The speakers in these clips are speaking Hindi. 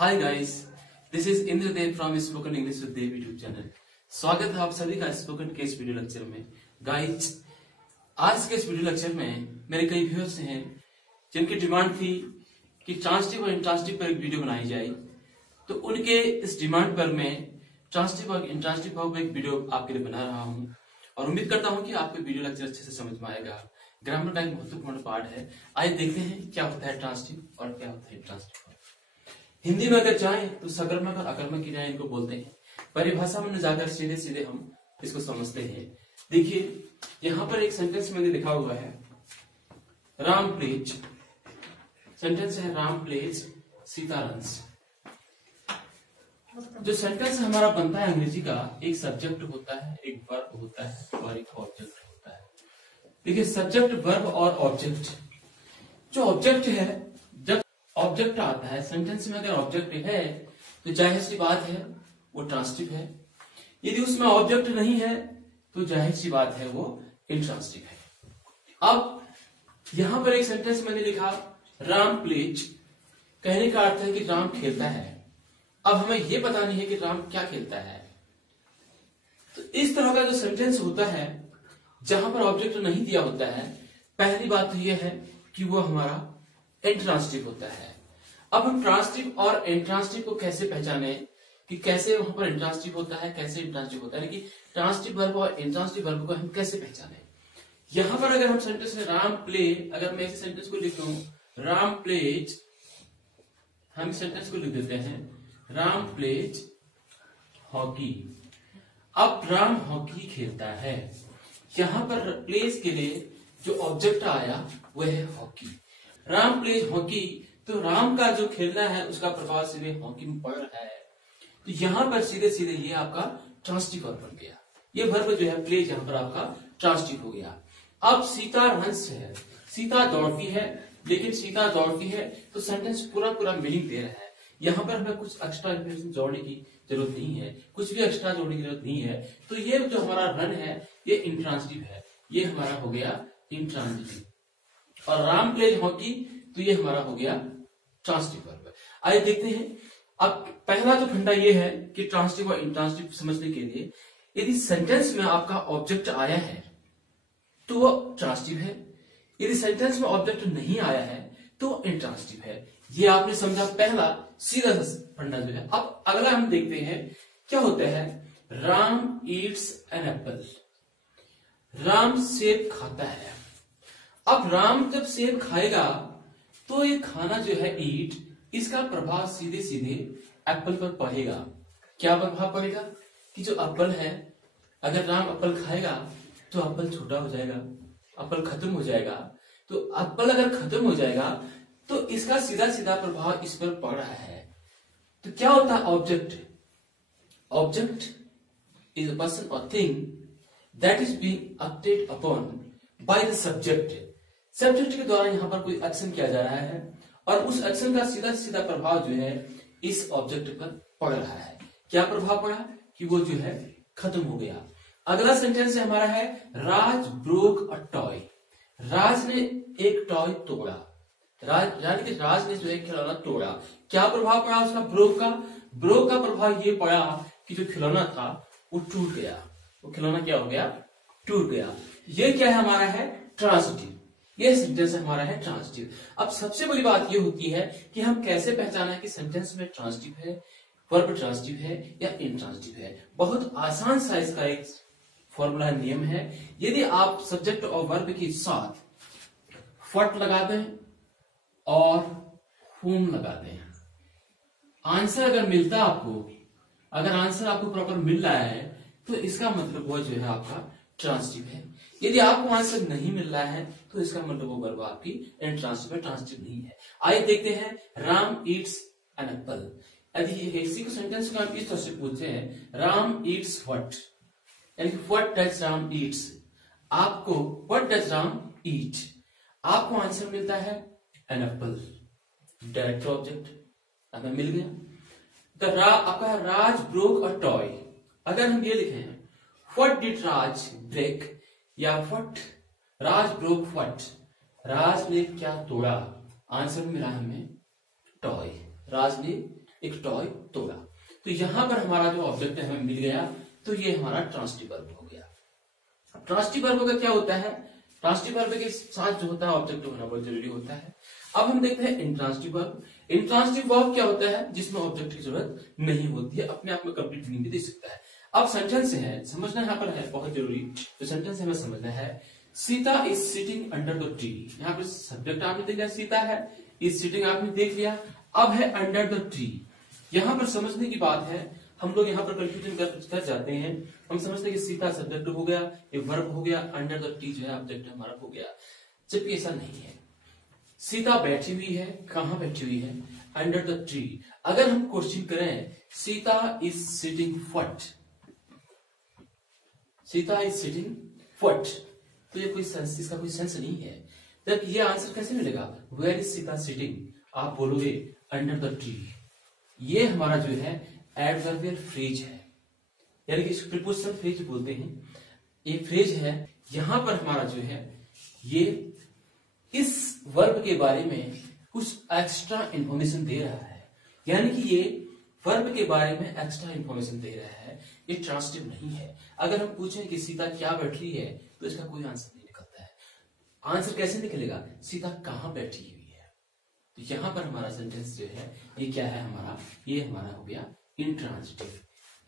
Hi guys, this is Indradev from spoken English with Dev YouTube channel. स्वागत है आप सभी का स्पोकन के इस वीडियो लेक्चर में। गाइस, आज के इस वीडियो लेक्चर में मेरे कई व्यूअर्स हैं जिनकी डिमांड थी कि ट्रांसटिव और इंट्रांसटिव पर एक वीडियो बनाई जाए, तो उनके इस डिमांड पर मैं ट्रांसटिव और इंट्रांसटिव भाव में एक वीडियो आपके लिए बना रहा हूँ और उम्मीद करता हूँ कि आपको वीडियो लेक्चर अच्छे से समझ में आएगा। ग्रामर का एक महत्वपूर्ण पार्ट है। आइए देखते हैं क्या होता है ट्रांसटिव और क्या होता है इंट्रांसटिव। हिंदी में अगर चाहें तो सकर्मक और अकर्मक क्रियाएं इनको बोलते हैं। परिभाषा में जाकर सीधे सीधे हम इसको समझते हैं। देखिए, यहाँ पर एक सेंटेंस मैंने लिखा हुआ है, राम प्लेज। सेंटेंस है राम प्लेज सीता रन्स। जो सेंटेंस हमारा बनता है अंग्रेजी का, एक सब्जेक्ट होता है, एक वर्ब होता है और एक ऑब्जेक्ट होता है। देखिए, सब्जेक्ट, वर्ब और ऑब्जेक्ट। जो ऑब्जेक्ट है, जब ऑब्जेक्ट आता है सेंटेंस में, अगर ऑब्जेक्ट है तो जाहिर सी बात है वो ट्रांसटिव है। यदि उसमें ऑब्जेक्ट नहीं है तो जाहिर सी बात है वो इंट्रांसटिव है। अब यहां पर एक सेंटेंस मैंने लिखा, राम प्लेज। कहने का अर्थ है कि राम खेलता है। अब हमें यह पता नहीं है कि राम क्या खेलता है। तो इस तरह का जो सेंटेंस होता है जहां पर ऑब्जेक्ट नहीं दिया होता है, पहली बात तो यह है कि वो हमारा इंट्रांसटिव होता है। अब हम ट्रांसटिव और इंट्रांसटिव को कैसे पहचाने कि कैसे वहां पर इंट्रांसटिव होता है, कैसे इंट्रांसटिव होता है, कि ट्रांसटिव वर्ब और इंट्रांसटिव वर्ब को हम कैसे पहचाने। यहां पर अगर हम सेंटेंस में राम प्ले, अगर मैं इस सेंटेंस को लिखता हूं राम प्लेज, हम सेंटेंस को लिख देते हैं राम प्लेज हॉकी। अब राम हॉकी खेलता है। यहां पर प्लेस के लिए जो ऑब्जेक्ट आया वह है हॉकी। राम प्लेज हॉकी, तो राम का जो खेलना है उसका प्रभाव सीधे हॉकी में पड़ रहा है। तो यहां पर सीधे सीधे ये आपका ट्रांसटिव वर्ब बन गया। ये वर्ब जो है प्लेज, यहां पर आपका ट्रांसटिव हो गया। अब सीता रन्स है, सीता दौड़ती है। लेकिन सीता दौड़ती है तो सेंटेंस पूरा पूरा मीनिंग दे रहा है। यहां पर हमें कुछ एक्स्ट्रा इन्फॉर्मेशन जोड़ने की जरूरत नहीं है, कुछ भी एक्स्ट्रा जोड़ने की जरूरत नहीं है। तो ये जो हमारा रन है ये इंट्रांसटिव है, ये हमारा हो गया इंट्रांसटिव। और राम प्लेज हॉकी, तो ये हमारा हो गया ट्रांसटिव वर्ब। आइए देखते हैं। अब पहला तो फंडा ये है कि ट्रांसटिव और इंट्रांसटिव समझने के लिए, यदि सेंटेंस में आपका ऑब्जेक्ट आया है तो वो ट्रांसटिव है। यदि सेंटेंस में ऑब्जेक्ट नहीं आया है तो इंट्रांसटिव है। ये आपने समझा पहला सीधा फंडा जो है। अब अगला हम देखते हैं क्या होता है। Ram eats an apple. Ram सेब खाता है। अब राम जब सेब खाएगा तो ये खाना जो है ईट, इसका प्रभाव सीधे सीधे एप्पल पर पड़ेगा। क्या प्रभाव पड़ेगा कि जो एप्पल है, अगर राम एप्पल खाएगा तो एप्पल छोटा हो जाएगा, एप्पल खत्म हो जाएगा। तो एप्पल अगर खत्म हो जाएगा तो इसका सीधा सीधा प्रभाव इस पर पड़ रहा है। तो क्या होता है object? Object is a person और thing that is being acted upon by the subject. Subject के द्वारा यहां पर कोई एक्शन किया जा रहा है और उस एक्शन का सीधा सीधा प्रभाव जो है इस ऑब्जेक्ट पर पड़ रहा है। क्या प्रभाव पड़ा कि वो जो है खत्म हो गया। अगला सेंटेंस हमारा है राज ब्रोक अ टॉय। राज ने एक टॉय तोड़ा। यानी कि राज ने जो है खिलौना तोड़ा। क्या प्रभाव पड़ा उसका? ब्रोक का। ब्रोक का प्रभाव ये पड़ा कि जो खिलौना था वो टूट गया। वो खिलौना क्या हो गया? टूट गया। ये क्या है हमारा? है ट्रांसटिव। ये सेंटेंस हमारा है ट्रांसटिव। अब सबसे बड़ी बात ये होती है कि हम कैसे पहचाना है कि सेंटेंस में ट्रांसटिव है, वर्ब ट्रांसटिव है या इंट्रांसटिव है। बहुत आसान सा इसका एक फॉर्मूला नियम है। यदि आप सब्जेक्ट और वर्ब के साथ फट लगा दें और हुम लगा दें, आंसर अगर मिलता आपको, अगर आंसर आपको प्रॉपर मिल रहा है तो इसका मतलब वो जो है आपका ट्रांसटिव है। यदि आपको आंसर नहीं मिल रहा है तो इसका मतलब वो वर्ब आपकी इंट्रांसटिव है, ट्रांसटिव नहीं है। आइए देखते हैं राम ईट्स एन एप्पल। यदि इसी को सेंटेंस को हम इस तरह से पूछते हैं, राम ईट्स व्हाट, यानी व्हाट डज राम ईट्स, आपको व्हाट डज राम ईट, आपको आंसर मिलता है एन एप्पल। डायरेक्ट ऑब्जेक्ट हमें मिल गया। आपका राज ब्रोक अ टॉय। अगर हम ये लिखें व्हाट डिड राज ब्रेक, या व्हाट राज ब्रोक व्हाट, राज ने क्या तोड़ा, आंसर मिला हमें टॉय। राज ने एक टॉय तोड़ा। तो यहां पर हमारा जो ऑब्जेक्ट है हमें मिल गया, तो ये हमारा ट्रांसिटिव वर्ब हो गया। ट्रांसिटिव वर्ब का क्या होता है, ट्रांसिटिव वर्ब के साथ जो होता है ऑब्जेक्ट होना बहुत जरूरी होता है। अब हम देखते हैं इंट्रांसिटिव वर्ब। इंट्रांसिटिव वर्ब क्या होता है, जिसमें ऑब्जेक्ट की जरूरत नहीं होती है, अपने आप में कंप्लीट मीनिंग भी दे सकता है। अब सेंटेंस है समझना यहाँ पर है बहुत जरूरी, तो सेंटेंस हमें समझना है। Sita is sitting under the tree, यहाँ पर सब्जेक्ट आपने देख लिया सीता है, इज सिटिंग आपने देख लिया, अब है अंडर द ट्री। यहाँ पर समझने की बात है, हम लोग यहाँ पर कंफ्यूजन कर जाते हैं, हम समझते हैं कि सीता सब्जेक्ट हो गया, ये वर्ब हो गया, अंडर द ट्री जो है ऑब्जेक्ट हमारा हो गया, जबकि ऐसा नहीं है। सीता बैठी हुई है, कहां बैठी हुई है, अंडर द ट्री। अगर हम क्वेश्चन करें Sita is sitting what, Sita is sitting what, तो ये कोई सेंस, इसका कोई सेंस नहीं है। तब ये आंसर कैसे मिलेगा, वेयर इज सीता सिटिंग, आप बोलोगे अंडर द ट्री। ये हमारा जो है एडवर्बियल फ्रेज है, यानी कि प्रीपोजिशनल फ्रेज बोलते हैं, ये फ्रेज है। यहां पर हमारा जो है ये इस वर्ब के बारे में कुछ एक्स्ट्रा इंफॉर्मेशन दे रहा है, यानी कि ये वर्ब के बारे में एक्स्ट्रा इंफॉर्मेशन दे रहा है, ये ट्रांसिटिव नहीं है। अगर हम पूछें कि सीता क्या बैठ रही है, तो इसका कोई आंसर नहीं निकलता है। आंसर कैसे निकलेगा, सीता कहां बैठी हुई है। तो यहां पर हमारा सेंटेंस जो है ये क्या है हमारा, ये हमारा हो गया इंट्रांसिटिव,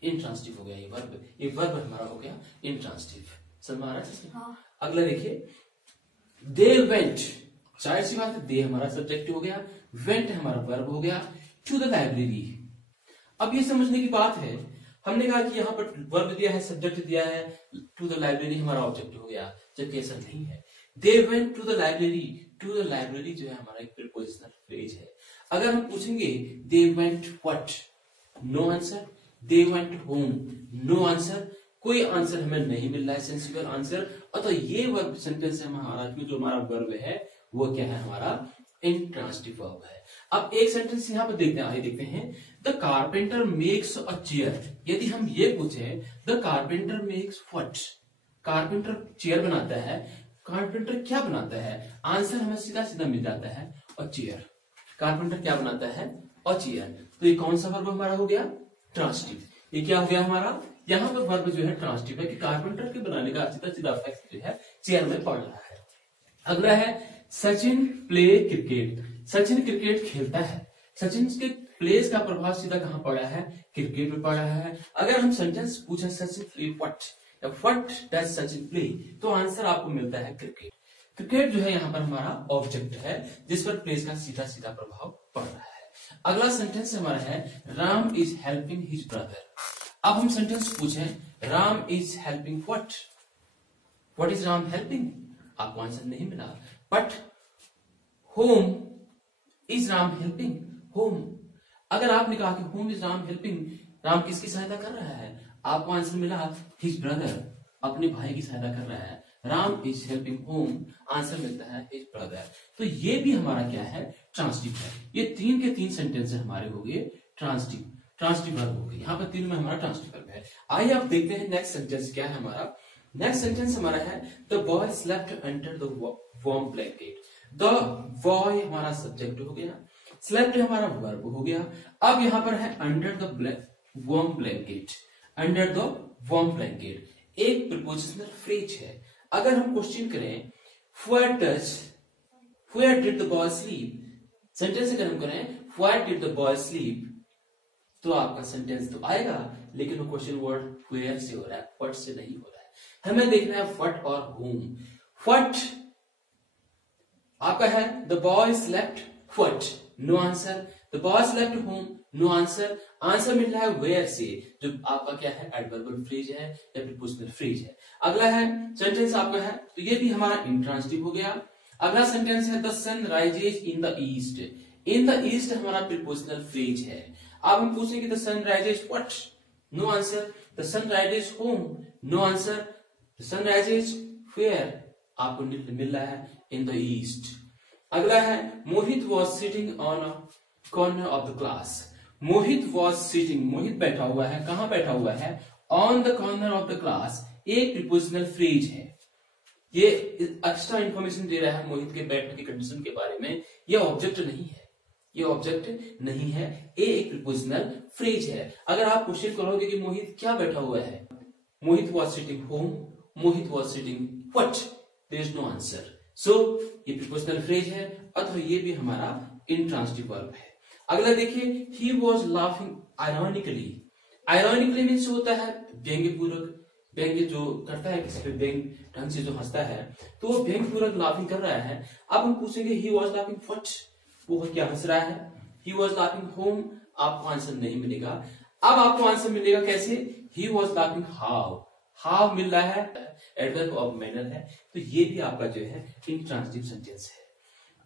इंट्रांसिटिव हो गया ये वर्ब हमारा हो गया इंट्रांसिटिव। समझ आ रहा है? हाँ। अगला देखिए, दे वेंट, जाहिर सी बात है दे हमारा सब्जेक्ट हो गया, वेंट हमारा वर्ब हो गया, टू द लाइब्रेरी। अब ये समझने की बात है, हमने कहा कि यहाँ पर वर्ब दिया है, सब्जेक्ट दिया है, टू द लाइब्रेरी हमारा ऑब्जेक्ट हो गया, जबकि ऐसा नहीं है। They went to the library, to the library जो है हमारा एक प्रीपोजिशनल फ्रेज है। अगर हम पूछेंगे they went what, no answer. They went home, no answer, कोई आंसर हमें नहीं मिल रहा है, सेंसिबल आंसर। अतः ये वर्ब सेंटेंस है हमारा, जो हमारा वर्ब है वो क्या है हमारा इंट्रांसिटिव वर्ब है। अब एक सेंटेंस यहाँ पर देखते हैं, आइए देखते हैं। The carpenter makes a chair. यदि हम ये पूछे the carpenter makes what, carpenter chair बनाता है, कारपेंटर क्या बनाता है, आंसर हमें सीधा सीधा मिल जाता है अ चेयर। कारपेंटर क्या बनाता है, अ चेयर। तो ये कौन सा वर्ब हमारा हो गया, ट्रांसिटिव। ये क्या हो गया हमारा, यहाँ पर वर्ब जो है ट्रांसिटिव है कि कारपेंटर के बनाने का सीधा सीधा इफेक्ट जो है चेयर में पड़ रहा है। अगला है Sachin play cricket, Sachin cricket खेलता है। सचिन के प्लेस का प्रभाव सीधा कहां पड़ा है, क्रिकेट में पड़ा है। अगर हम सेंटेंस पूछे सचिन प्ले व्हाट या व्हाट डज सचिन प्ले, तो आंसर आपको मिलता है क्रिकेट। क्रिकेट जो है यहाँ पर हमारा ऑब्जेक्ट है, जिस पर प्लेस का सीधा सीधा प्रभाव पड़ रहा है। अगला सेंटेंस हमारा है Ram is helping his brother. अब हम सेंटेंस पूछें Ram is helping what, what is Ram helping, आपको आंसर नहीं मिला। But home is Ram helping, home. अगर आपने कहा कि home is Ram helping, Ram किसकी सहायता कर रहा है, आपको आंसर मिला हिज ब्रदर, अपने भाई की सहायता कर रहा है। Ram is helping home, answer मिलता है हिज ब्रदर। तो ये भी हमारा क्या है, ट्रांसिटिव है। ये तीन के तीन सेंटेंस हमारे हो गए ट्रांसिटिव, ट्रांसिटिव वर्ब हो गए। यहाँ पर तीन में हमारा ट्रांसिटिव वर्ब है। आइए आप देखते हैं नेक्स्ट सेंटेंस क्या है हमारा। नेक्स्ट सेंटेंस हमारा है the boy slept under the warm blanket. The boy हमारा सब्जेक्ट हो गया, स्लेप्ट हमारा वर्ब हो गया। अब यहाँ पर है under the warm blanket, under the warm blanket एक प्रीपोजिशनल फ्रेज है। अगर हम क्वेश्चन करें where did the boy sleep, sentence अगर हम करें where did the boy sleep, तो आपका सेंटेंस तो आएगा, लेकिन वो क्वेश्चन वर्ड वेयर से हो रहा है, व्हाट से नहीं हो रहा है। हमें देखना है व्हाट और होम। व्हाट आपका है the boy slept what, no answer. The boy slept home, no answer. Answer मिल रहा है वेयर से, जो आपका क्या है एडवर्बियल फ्रेज है या प्रीपोजिशनल फ्रेज है। अगला है सेंटेंस आपका है, तो ये भी हमारा इंट्रांसिटिव हो गया। अगला सेंटेंस है the sun rises in the east. In the east हमारा प्रीपोजिशनल फ्रेज है। अब हम पूछेंगे the sun rises what, no answer. The sun rises home, no answer. The sun rises where, आपको मिल रहा है इन द ईस्ट। अगला है Mohit was sitting on a corner of the class. Mohit was sitting, Mohit बैठा हुआ है, कहां बैठा हुआ है, on the corner of the class एक प्रीपोजिशनल फ्रेज है। ये एक्स्ट्रा इंफॉर्मेशन दे रहा है मोहित के बैठने की कंडीशन के बारे में, ये ऑब्जेक्ट नहीं है। ये ऑब्जेक्ट नहीं है, ए एक प्रीपोजिशनल फ्रेज है। अगर आप क्वेश्चन करोगे कि मोहित क्या बैठा हुआ है, Mohit was sitting home, Mohit was sitting what, there is no answer. So ये प्रीपोजिशनल फ्रेज है अथवा ये भी हमारा इंट्रांसिटिव वर्ब है। अगला देखिए, ही was laughing ironically. Ironically means होता है व्यंग्य पूर्वक, व्यंग्य जो करता है किसी पे व्यंग्य ढंग से जो हंसता है, तो वो व्यंग्य पूर्वक लाफिंग कर रहा है। अब हम पूछेंगे ही वॉज लाफिंग व्हाट, वो क्या हंस रहा है। ही वॉज लाफिंग होम, आपको आंसर नहीं मिलेगा। अब आपको आंसर मिलेगा कैसे, he was laughing how, how मिल रहा है, एडवर्ब ऑफ मैनर है, तो ये भी आपका जो है इंट्रांसिटिव सेंटेंस है।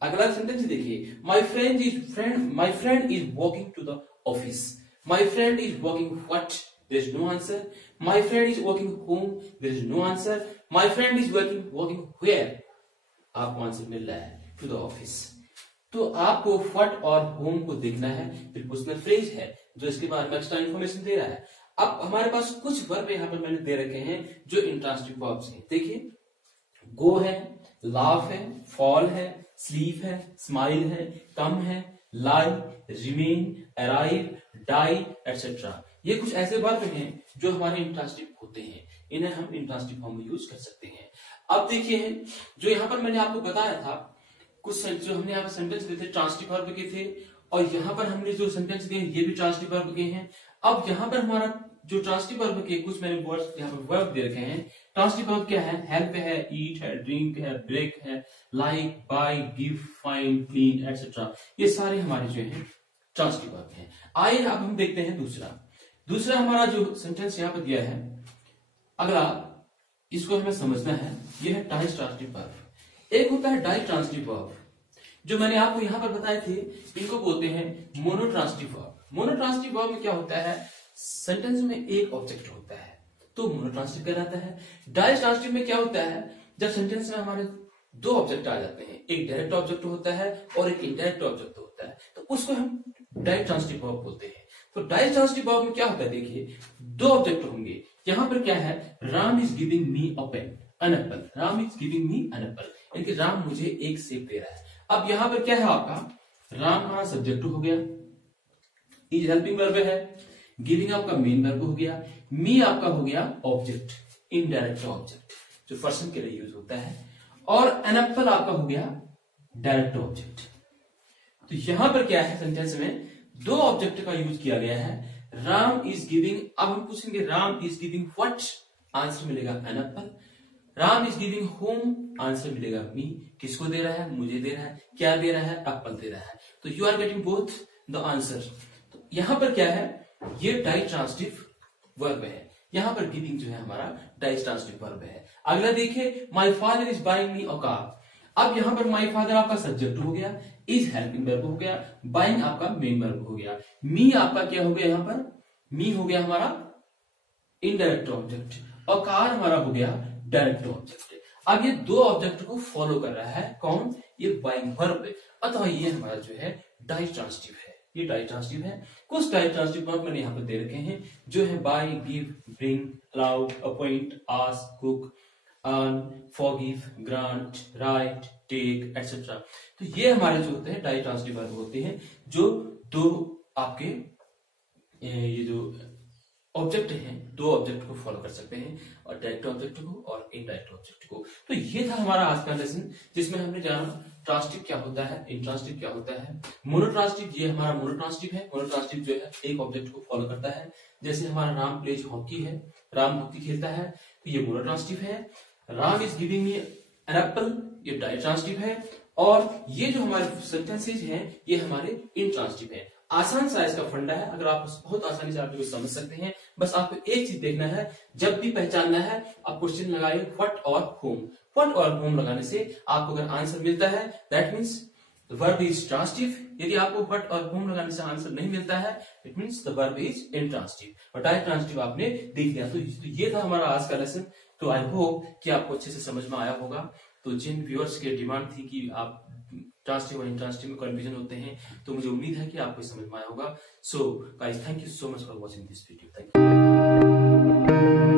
अगला सेंटेंस देखिए, my friend is walking to the office. My friend is walking what, there is no answer. My friend is working home, there is no answer. My friend is working where, आपको आंसर मिल रहा है to the office। तो आपको what और home को देखना है, प्रीपोजिशनल फ्रेज है जो इसके बारे में एक्स्ट्रा इन्फॉर्मेशन दे रहा है। अब हमारे पास कुछ वर्ब यहाँ पर मैंने दे रखे हैं जो इंट्रांसिटिव वर्ब्स हैं। देखिए, गो है, लाफ है, फॉल है, स्लीप है, स्माइल है, कम है, लाई, रिमेन, अराइव, डाई एटसेट्रा। ये कुछ ऐसे वर्ब हैं जो हमारे इंट्रांसिटिव होते हैं, इन्हें हम इंट्रांसिटिव फॉर्म में यूज कर सकते हैं। अब देखिए, जो यहाँ पर मैंने आपको बताया था, कुछ जो हमने यहाँ पर सेंटेंस दिए थे ट्रांसिटिव वर्ब के थे, और यहाँ पर हमने जो सेंटेंस दिए ये भी ट्रांसिटिव वर्ब के हैं। अब यहाँ पर हमारा जो ट्रांसिटिव वर्ब के कुछ मैंने वर्ड्स यहाँ पर वर्ब दे रखे हैं। ट्रांसिटिव वर्ब क्या है, हेल्प है, ईट है, ड्रिंक है, ब्रेक है, like, buy, give, find, clean etcetera, ये सारे हमारे जो है ट्रांसिटिव वर्ब हैं। आइए अब हम देखते हैं दूसरा हमारा जो सेंटेंस यहाँ पर दिया है, अगला इसको हमें समझना है, यह है डाई ट्रांसिटिव वर्ब। एक होता है डाई ट्रांसिटिव वर्ब, जो मैंने आपको यहाँ पर बताए थे, इनको बोलते हैं मोनोट्रांसिटिव वर्ब। मोनोट्रांसिटिव वर्ब में क्या होता है, सेंटेंस में एक ऑब्जेक्ट होता है तो मोनोट्रांसिटिव कहलाता है। डाई ट्रांसिटिव में क्या होता है, जब सेंटेंस में हमारे दो ऑब्जेक्ट आ जाते हैं, एक डायरेक्ट ऑब्जेक्ट होता है और एक इनडायरेक्ट ऑब्जेक्ट होता है, तो उसको हम डाई ट्रांसिटिव वर्ब बोलते हैं। तो डाई ट्रांसिटिव वर्ब में क्या होता है, देखिए दो ऑब्जेक्ट होंगे। यहां पर क्या है, Ram is giving me an apple, Ram is giving me an apple, यानी कि राम मुझे एक सेब दे रहा है। अब यहां पर क्या है आपका, राम हमारा सब्जेक्ट हो गया, इज हेल्पिंग वर्ब है, गिविंग आपका मेन वर्ब हो गया, मी आपका हो गया ऑब्जेक्ट, इनडायरेक्ट ऑब्जेक्ट जो पर्सन के लिए यूज होता है, और एन एप्पल आपका हो गया डायरेक्ट ऑब्जेक्ट। तो यहां पर क्या है, सेंटेंस में दो ऑब्जेक्ट का यूज किया गया है। राम इज गिविंग, अब हम पूछेंगे Ram is giving what, answer मिलेगा an apple. Ram is giving home, answer मिलेगा मी, किसको दे रहा है, मुझे दे रहा है, क्या दे रहा है, एप्पल दे रहा है, तो you are getting both the answer. तो यहां पर क्या है, ये डाई ट्रांसिटिव वर्ब है, यहां पर गिविंग जो है हमारा डाई ट्रांसिटिव वर्ब है। अगला देखिए, my father is buying me a car. अब यहां पर माई फादर आपका सब्जेक्ट हो गया, इज हेल्पिंग वर्ब हो गया, बाइंग आपका मेन वर्ब हो गया, मी आपका क्या हो गया, यहां पर मी हो गया हमारा इनडायरेक्ट ऑब्जेक्ट, और कार हमारा हो गया डायरेक्ट ऑब्जेक्ट। अब ये दो ऑब्जेक्ट को फॉलो कर रहा है, कौन, ये बाइंग वर्ब, अतः ये हमारा जो है डाई ट्रांसिटिव है, ये डाई ट्रांसिटिव है। कुछ डाई ट्रांसिटिव वर्ब मैंने यहाँ पर दे रखे हैं जो है buy, give, bring, allow, appoint, ask, cook, earn, forgive, grant, write, take etcetera. तो ये हमारे जो होते हैं डाई ट्रांसिटिव वर्ब होते हैं, जो दो आपके ये जो ऑब्जेक्ट हैं, दो ऑब्जेक्ट को फॉलो कर सकते हैं, और डायरेक्ट ऑब्जेक्ट को और इनडायरेक्ट ऑब्जेक्ट को। तो ये था हमारा आज का लेसन, जिसमें हमने जाना ट्रांसिटिव क्या होता है, इंट्रांसिटिव क्या होता है, मोनोट्रांसिटिव, ये हमारा मोनोट्रांसिटिव है। मोनोट्रांसिटिव जो है एक ऑब्जेक्ट को फॉलो करता है, जैसे हमारा राम प्लेज हॉकी है, राम हॉकी खेलता है, तो ये मोनोट्रांसिटिव है। Ram is giving me an apple, ये डाई ट्रांसिटिव है, और ये जो हमारे सेंटेंसेज हैं ये हमारे इंट्रांसिटिव है। आसान सा इसका फंडा है, अगर आप बहुत आसानी से आप इसको समझ सकते हैं। बस आपको एक चीज देखना है, जब भी पहचानना है आप क्वेश्चन लगाइए व्हाट और होम। व्हाट और होम लगाने से आपको अगर आंसर मिलता है, that means verb is transitive. यदि आपको व्हाट और होम लगाने से आंसर नहीं मिलता है, it means the verb is intransitive. और डाई ट्रांसिटिव आपने देख लिया। तो ये था हमारा आज का लेसन। तो आई होप कि आपको अच्छे से समझ में आया होगा। तो जिन व्यूअर्स की डिमांड थी कि आप ट्रांसिटिव और इंट्रांसिटिव में कन्फ्यूजन होते हैं, तो मुझे उम्मीद है कि आपको समझ में आया होगा। So guys, thank you so much for watching this video. Thank you.